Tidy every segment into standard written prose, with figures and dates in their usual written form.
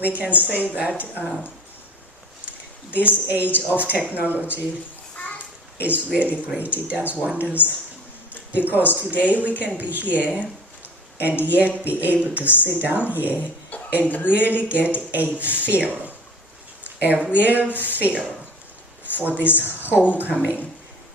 we can say that this age of technology is really great. It does wonders. Because today we can be here and yet be able to sit down here and really get a real feel for this homecoming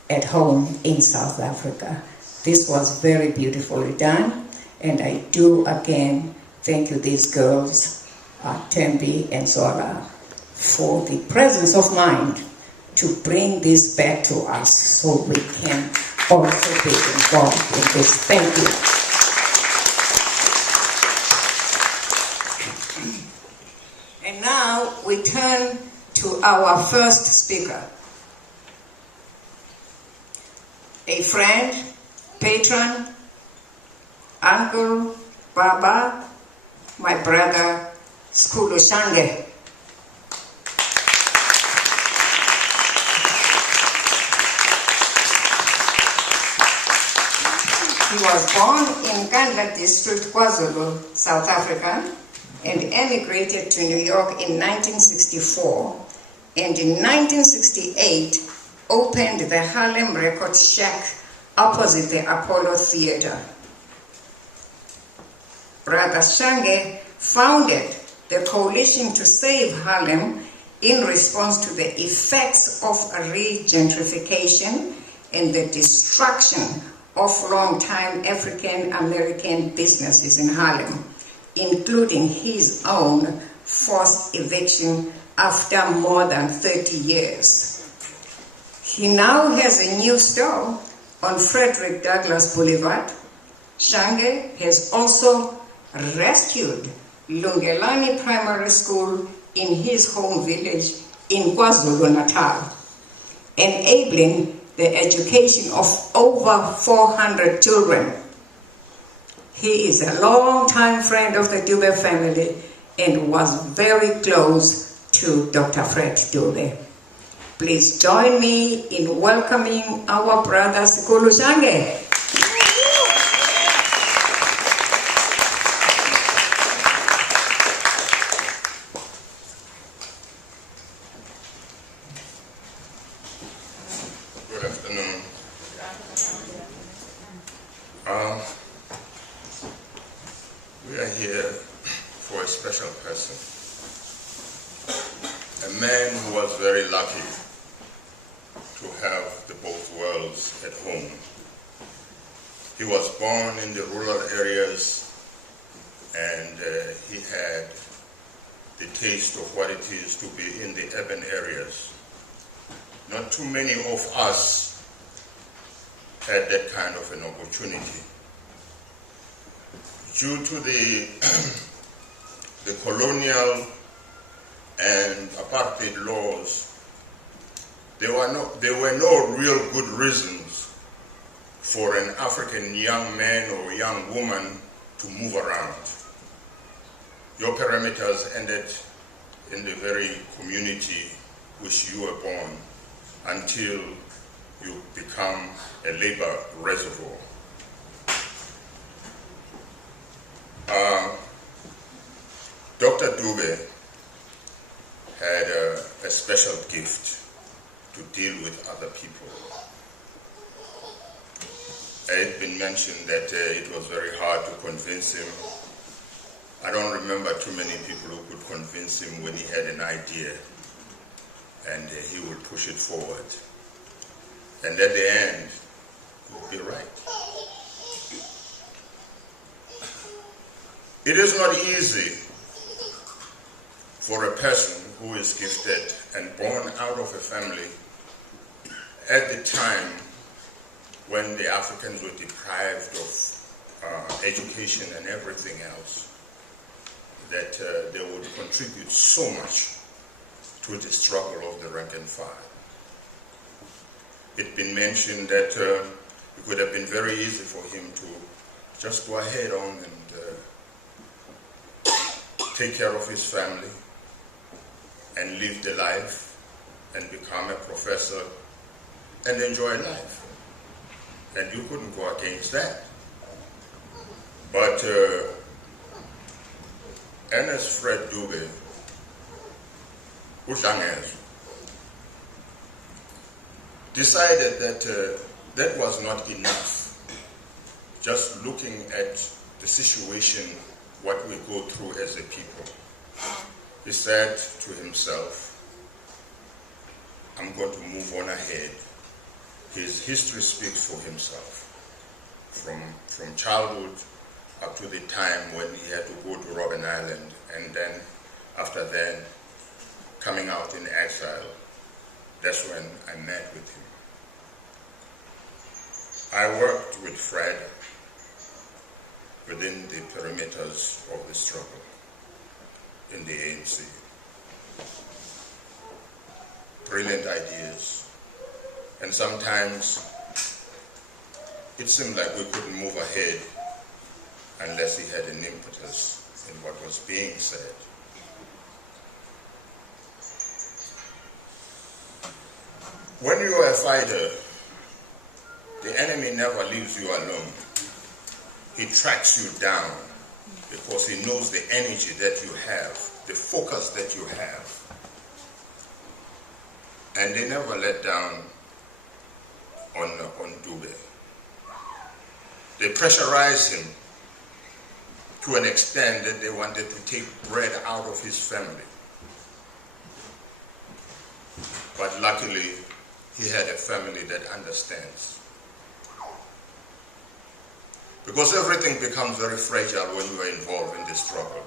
at home in South Africa. This was very beautifully done, and I do again thank you, these girls, Tembi and Zola, for the presence of mind to bring this back to us so we can also be involved in this. Thank you. And now we turn to our first speaker, a friend, patron, uncle, Baba, my brother, Sikhulu Shange. He was born in Kandla district, KwaZulu, South Africa, and emigrated to New York in 1964, and in 1968 opened the Harlem Record Shack opposite the Apollo Theater. Brother Shange founded the Coalition to Save Harlem in response to the effects of regentrification and the destruction of long-time African-American businesses in Harlem, including his own forced eviction after more than 30 years. He now has a new store on Frederick Douglass Boulevard. Shange has also rescued Lungelani Primary School in his home village in KwaZulu-Natal, enabling the education of over 400 children. He is a long-time friend of the Dube family and was very close to Dr. Fred Dube. Please join me in welcoming our brother Sikhulu Shange. Good afternoon. We are here for a special person, a man who was very lucky to have the both worlds at home. He was born in the rural areas, and he had the taste of what it is to be in the urban areas. Not too many of us had that kind of an opportunity. Due to the colonial and apartheid laws, there were no real good reasons for an African young man or young woman to move around. Your parameters ended in the very community which you were born until you become a labor reservoir. Dr. Dube had a special gift to deal with other people. It had been mentioned that it was very hard to convince him. I don't remember too many people who could convince him when he had an idea, and he would push it forward. And at the end, he would be right. It is not easy for a person who is gifted and born out of a family at the time when the Africans were deprived of education and everything else, that they would contribute so much to the struggle of the rank and file. It's been mentioned that it would have been very easy for him to just go ahead on and take care of his family and live the life and become a professor and enjoy life. And you couldn't go against that. But Ernest Fred Dube uShange, decided that that was not enough. Just looking at the situation, what we go through as a people. He said to himself, I'm going to move on ahead. His history speaks for himself. From childhood up to the time when he had to go to Robben Island, and then after then coming out in exile. That's when I met with him. I worked with Fred within the perimeters of the struggle in the ANC. Brilliant ideas. And sometimes it seemed like we couldn't move ahead unless he had an impetus in what was being said. When you are a fighter, the enemy never leaves you alone. He tracks you down because he knows the energy that you have, the focus that you have. And they never let down on Dube. They pressurized him to an extent that they wanted to take bread out of his family. But luckily, he had a family that understands. Because everything becomes very fragile when you are involved in this struggle.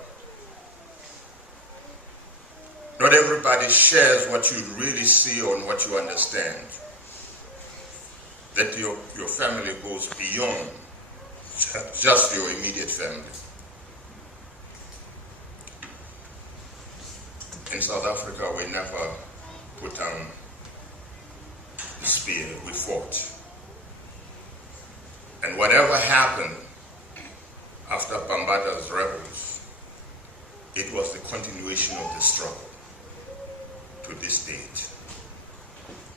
Not everybody shares what you really see or what you understand. That your family goes beyond just your immediate family. In South Africa, we never put down the spear, we fought. And whatever happened after Bambata's rebels, it was the continuation of the struggle to this date.